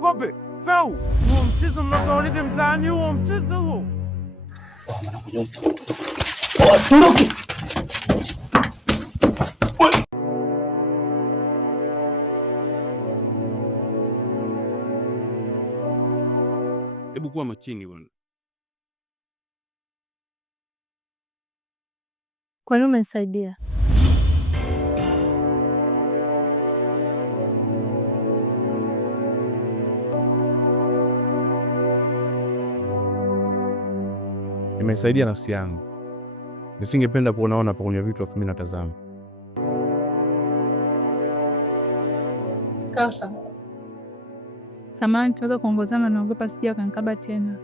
Pope, Feu, huo mchezo mnaouleta mtaani, huo mchezo huo. Hebu kuwa makini bwana. Kwa nini umenisaidia? Nimesaidia nafsi yangu. Nisingependa kuonaona hapo kwenye vitu afu mimi natazama. Kaka. Samahani, tuweza kuongozana, naogopa sija kanikaba tena.